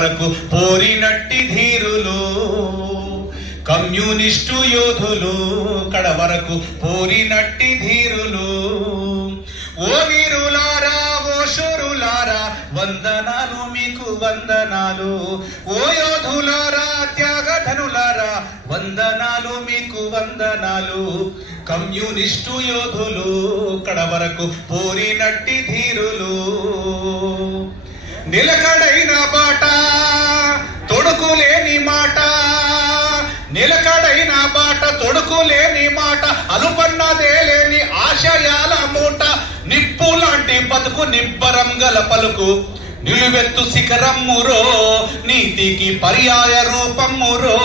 వరకు పోరినట్టి ధీరులు కమ్యూనిస్టు యోధులు కడ వరకు పోరినట్టి ధీరులు. ఓ వీరులారా ఓ శూరులారా వందనాలు మీకు వందనాలు. ఓ యోధులారా త్యాగధనులారా వందనాలు మీకు వందనాలు. కమ్యూనిస్టు యోధులు కడ వరకు పోరినట్టి ధీరులు. నిలకడ నిలకడైన బాట తొడుకులేని మాట అలుపన్నదే లేని ఆశయాల మూట. నిప్పు లాంటి బతుకు నిబ్బరం గల పలుకు నిలువెత్తు శిఖరమ్మురో నీతికి పర్యాయ రూపమ్మురో.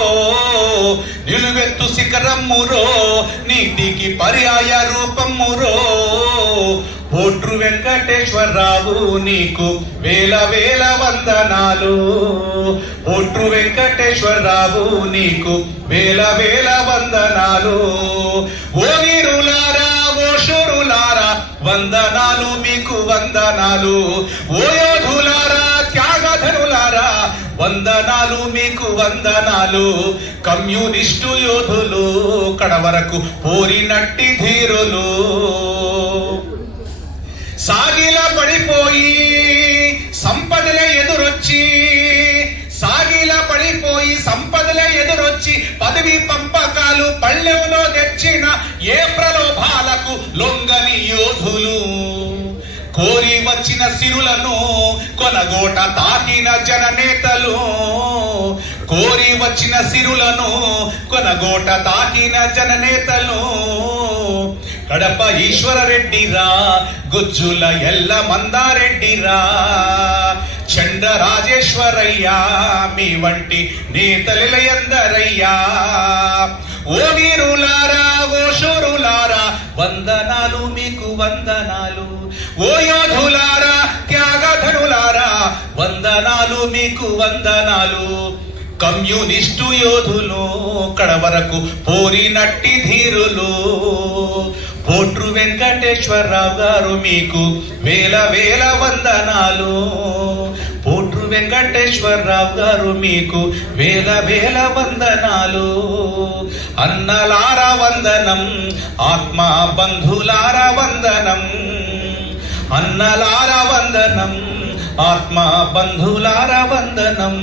నిలువెత్తు శిఖరమ్మురో నీతికి పర్యాయ రూపమ్మురో. పోట్రు వెంకటేశ్వరరావు నీకు వేల వేల వందనాలు. పోట్రు వెంకటేశ్వరరావు నీకు వేల వేల వందనాలు. ఓ వీరులారా ఓ షురులారా వందనాలు మీకు వందనాలు. ఓ యోధులారా త్యాగధనులారా వందనాలు మీకు వందనాలు. కమ్యూనిస్టు యోధులు కడవరకు పోరినట్టి ధీరులు. సాగిల పడిపో ఎదురొచ్చి పదవి పంపకాలు పళ్ళెంలో తెచ్చిన ఏ ప్రలోభాలకు లొంగని యోధులు. కోరి వచ్చిన సిరులను కొనగోట తాకిన జననేతలు. కోరి వచ్చిన సిరులను కొనగోట తాకిన జననేతలు. కడప ఈశ్వర రెడ్డిరా గుజ్జుల ఎల్ల మందారెడ్డి రా చండ రాజేశ్వరయ్యా మీ వంటి నేతలయందరయ్యా ఓ వీరులారా ఓ శూరులారా వందనాలు మీకు వందనాలు. ఓ యోధులారా త్యాగధనులారా వందనాలు మీకు వందనాలు. కమ్యూనిస్టు యోధులు కడ వరకు పోరినట్టి ధీరులు. పోట్రు వెంకటేశ్వరరావు గారు మీకు వేల వేల వందనాలు. పోట్రు వెంకటేశ్వరరావు గారు మీకు వేల వేల వందనాలు. అన్నలార వందనం ఆత్మ బంధులార వందనం. అన్నలార వందనం ఆత్మ బంధులార వందనం.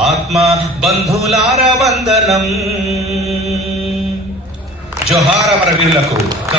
ఆత్మ బంధులార వందనం. జోహార్ para abrir la cruz.